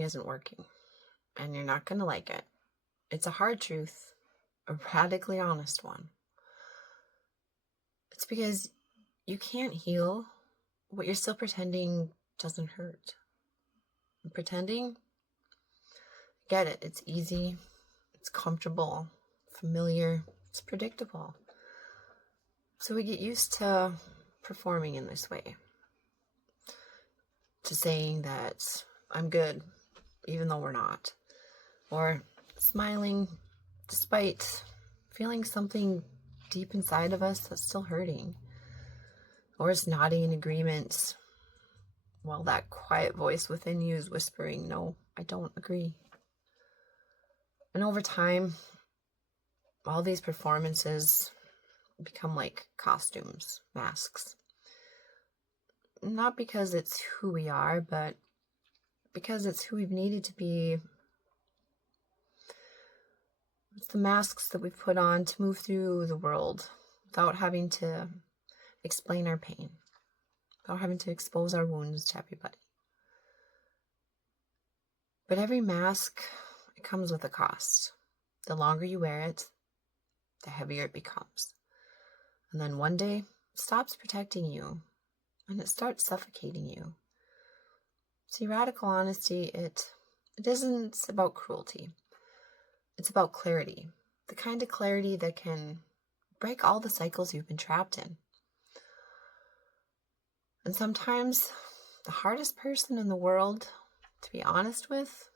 something isn't working, and you're not going to like it. It's a hard truth, a radically honest one. It's because you can't heal what you're still pretending doesn't hurt. And pretending, get it, it's easy, it's comfortable, familiar, it's predictable. So we get used to performing in this way, to saying that I'm good, even though we're not, or smiling despite feeling something deep inside of us that's still hurting, or it's nodding in agreement while that quiet voice within you is whispering, no, I don't agree. And over time, all these performances become like costumes, masks. Not because it's who we are, but because it's who we've needed to be. It's the masks that we've put on to move through the world without having to explain our pain, without having to expose our wounds to everybody. But every mask, it comes with a cost. The longer you wear it, the heavier it becomes. And then one day, it stops protecting you, and it starts suffocating you. See, radical honesty, it isn't about cruelty. It's about clarity. The kind of clarity that can break all the cycles you've been trapped in. And sometimes the hardest person in the world to be honest with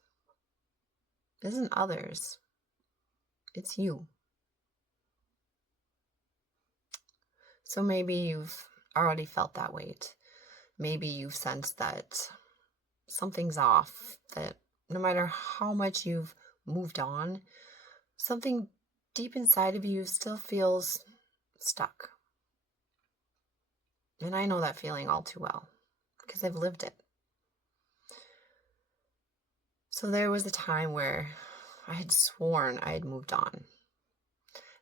isn't others. It's you. So maybe you've already felt that weight. Maybe you've sensed that something's off, that no matter how much you've moved on, something deep inside of you still feels stuck. And I know that feeling all too well because I've lived it. So there was a time where I had sworn I had moved on.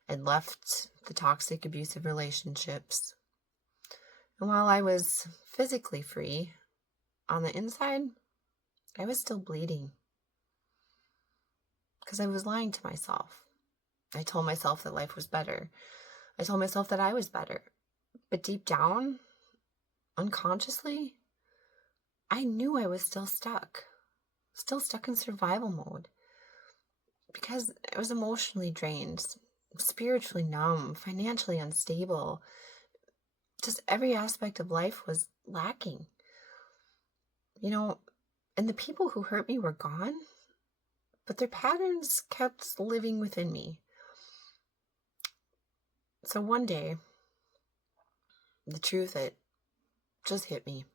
I'd left the toxic, abusive relationships. And while I was physically free, on the inside, I was still bleeding. Because I was lying to myself. I told myself that life was better. I told myself that I was better. But deep down, unconsciously, I knew I was still stuck in survival mode. Because I was emotionally drained, spiritually numb, financially unstable. Just every aspect of life was lacking. And the people who hurt me were gone, but their patterns kept living within me. So one day, the truth, it just hit me.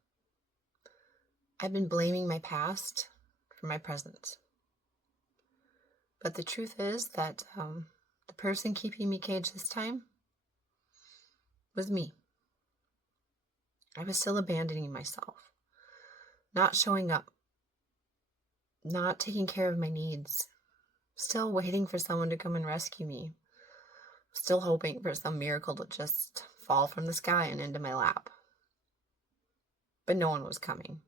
I've been blaming my past for my present. But the truth is that the person keeping me caged this time was me. I was still abandoning myself, not showing up, not taking care of my needs, still waiting for someone to come and rescue me, still hoping for some miracle to just fall from the sky and into my lap. But no one was coming.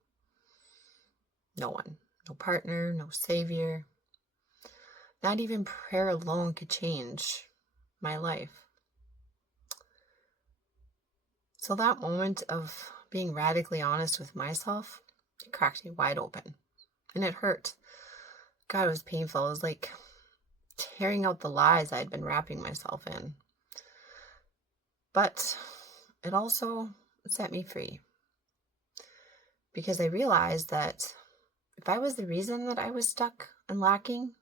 No one. No partner, no savior. Not even prayer alone could change my life. So that moment of being radically honest with myself, it cracked me wide open. And it hurt. God, it was painful. It was like tearing out the lies I had been wrapping myself in. But it also set me free. Because I realized that if I was the reason that I was stuck and lacking,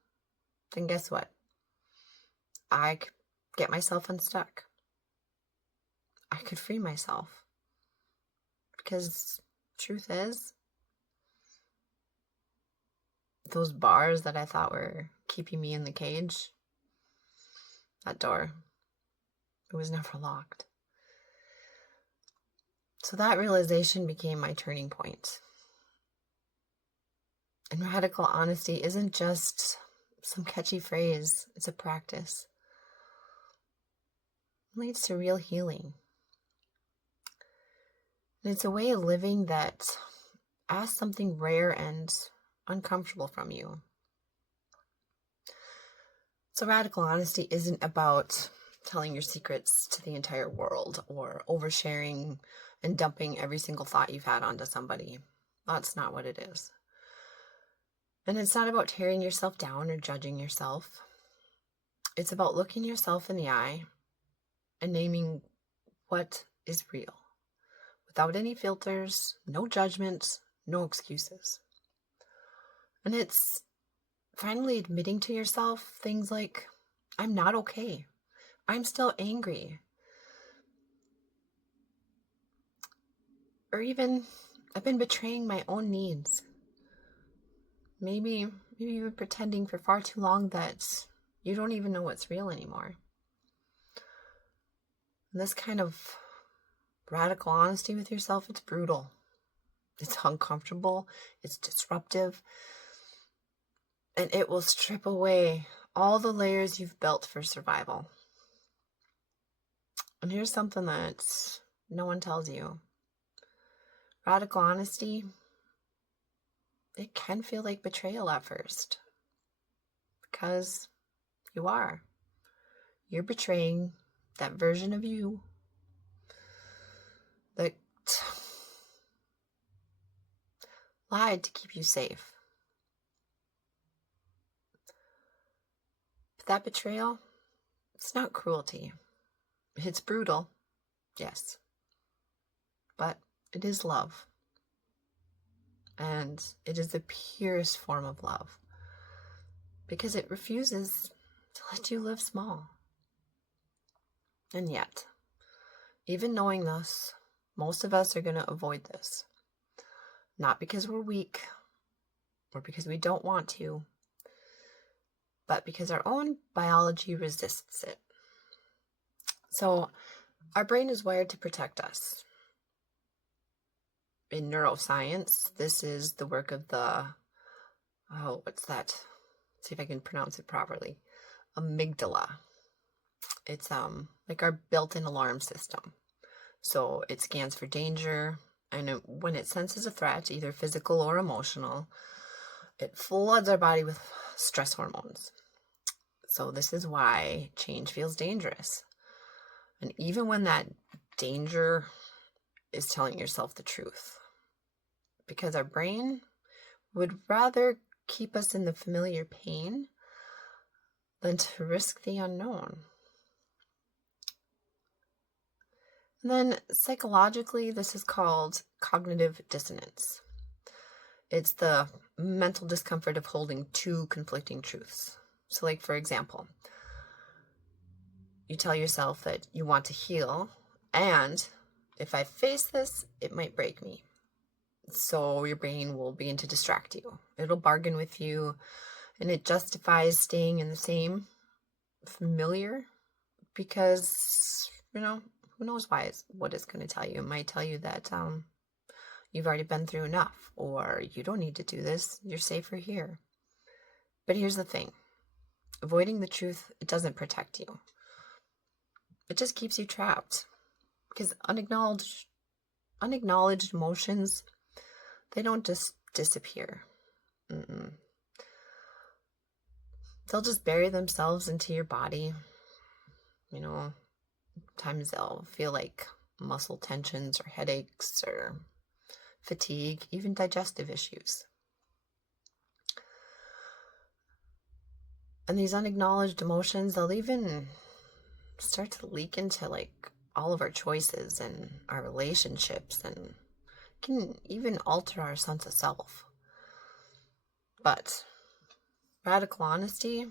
then guess what? I could get myself unstuck. I could free myself. Because truth is, those bars that I thought were keeping me in the cage, that door, it was never locked. So that realization became my turning point. And radical honesty isn't just some catchy phrase, it's a practice. It leads to real healing. And it's a way of living that asks something rare and uncomfortable from you. So radical honesty isn't about telling your secrets to the entire world or oversharing and dumping every single thought you've had onto somebody. That's not what it is. And it's not about tearing yourself down or judging yourself. It's about looking yourself in the eye and naming what is real, without any filters, no judgments, no excuses. And it's finally admitting to yourself things like, I'm not okay. I'm still angry. Or even, I've been betraying my own needs. Maybe you've been pretending for far too long that you don't even know what's real anymore. And this kind of radical honesty with yourself, it's brutal. It's uncomfortable. It's disruptive. And it will strip away all the layers you've built for survival. And here's something that no one tells you. Radical honesty, it can feel like betrayal at first. Because you are. You're betraying that version of you that lied to keep you safe. But that betrayal, it's not cruelty. It's brutal, yes. But it is love. And it is the purest form of love. Because it refuses to let you live small. And yet, even knowing this, most of us are going to avoid this. Not because we're weak or because we don't want to, but because our own biology resists it. So our brain is wired to protect us. In neuroscience, this is the work of what's that? Let's see if I can pronounce it properly. Amygdala. It's like our built-in alarm system. So it scans for danger, and when it senses a threat, either physical or emotional, it floods our body with stress hormones. So this is why change feels dangerous. And even when that danger is telling yourself the truth. Because our brain would rather keep us in the familiar pain than to risk the unknown. And then psychologically, this is called cognitive dissonance. It's the mental discomfort of holding two conflicting truths. So like, for example, you tell yourself that you want to heal, and if I face this, it might break me. So your brain will begin to distract you. It'll bargain with you, and it justifies staying in the same familiar because, who knows what it's going to tell you. It might tell you that you've already been through enough, or you don't need to do this. You're safer here. But here's the thing. Avoiding the truth, it doesn't protect you. It just keeps you trapped. Because unacknowledged emotions, they don't just disappear. They'll just bury themselves into your body. Times they'll feel like muscle tensions or headaches or fatigue, even digestive issues. And these unacknowledged emotions, they'll even start to leak into like all of our choices and our relationships, and can even alter our sense of self. But radical honesty,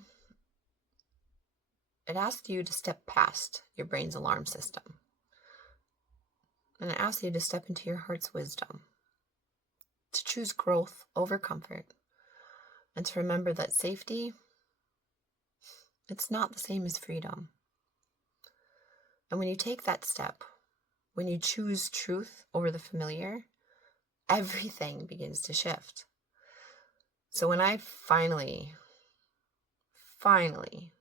it asks you to step past your brain's alarm system. And it asks you to step into your heart's wisdom, to choose growth over comfort, and to remember that safety, it's not the same as freedom. And when you take that step, when you choose truth over the familiar, everything begins to shift. So when I finally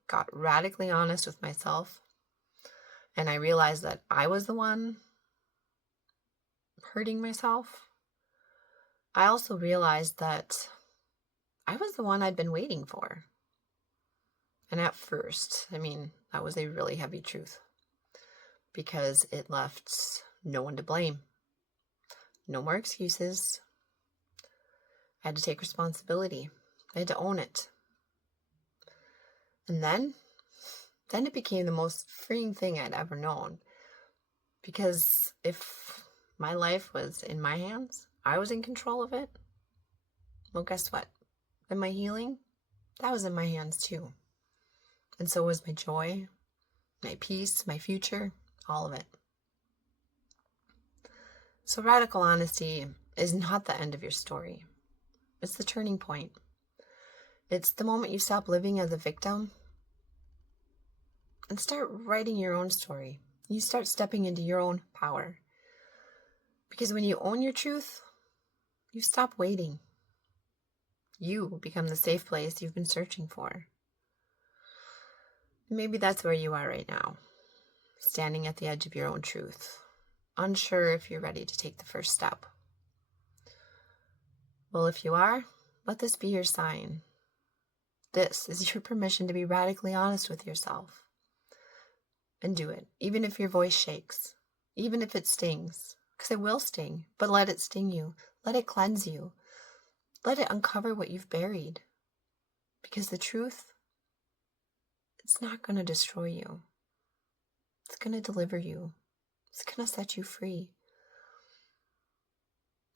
got radically honest with myself, and I realized that I was the one hurting myself, I also realized that I was the one I'd been waiting for. And at first, that was a really heavy truth because it left no one to blame. No more excuses. I had to take responsibility. I had to own it. And then it became the most freeing thing I'd ever known. Because if my life was in my hands, I was in control of it, well, guess what? Then my healing, that was in my hands too. And so was my joy, my peace, my future, all of it. So radical honesty is not the end of your story. It's the turning point. It's the moment you stop living as a victim and start writing your own story. You start stepping into your own power. Because when you own your truth, you stop waiting. You become the safe place you've been searching for. Maybe that's where you are right now, standing at the edge of your own truth, unsure if you're ready to take the first step. Well, if you are, let this be your sign. This is your permission to be radically honest with yourself. And do it, even if your voice shakes, even if it stings, because it will sting, but let it sting you. Let it cleanse you. Let it uncover what you've buried. Because the truth, it's not going to destroy you. It's going to deliver you. It's going to set you free.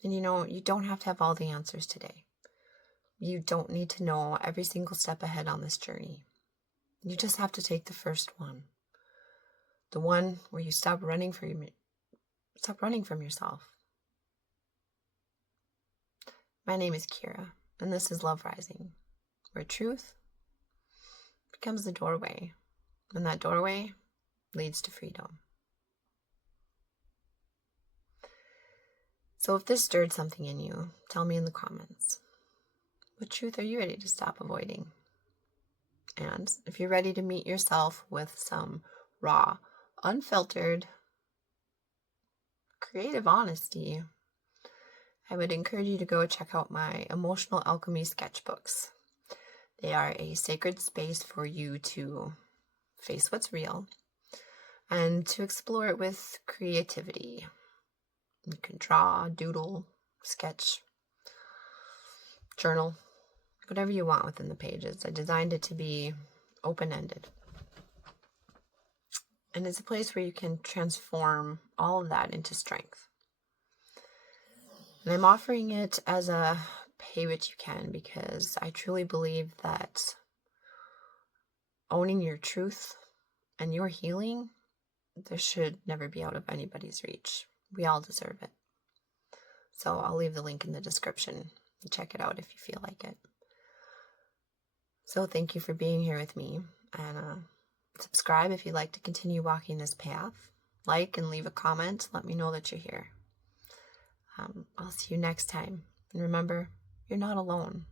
And you don't have to have all the answers today. You don't need to know every single step ahead on this journey. You just have to take the first one. The one where you stop running from yourself. My name is Kira, and this is Love Rising, where truth becomes the doorway, and that doorway leads to freedom. So if this stirred something in you, tell me in the comments. What truth are you ready to stop avoiding? And if you're ready to meet yourself with some raw, unfiltered, creative honesty, I would encourage you to go check out my Emotional Alchemy Sketchbooks. They are a sacred space for you to face what's real and to explore it with creativity. You can draw, doodle, sketch, journal, whatever you want within the pages. I designed it to be open-ended. And it's a place where you can transform all of that into strength. And I'm offering it as a pay what you can because I truly believe that owning your truth and your healing, this should never be out of anybody's reach. We all deserve it. So I'll leave the link in the description. Check it out if you feel like it. So thank you for being here with me. And subscribe if you'd like to continue walking this path. Like and leave a comment. Let me know that you're here. I'll see you next time. And remember, you're not alone.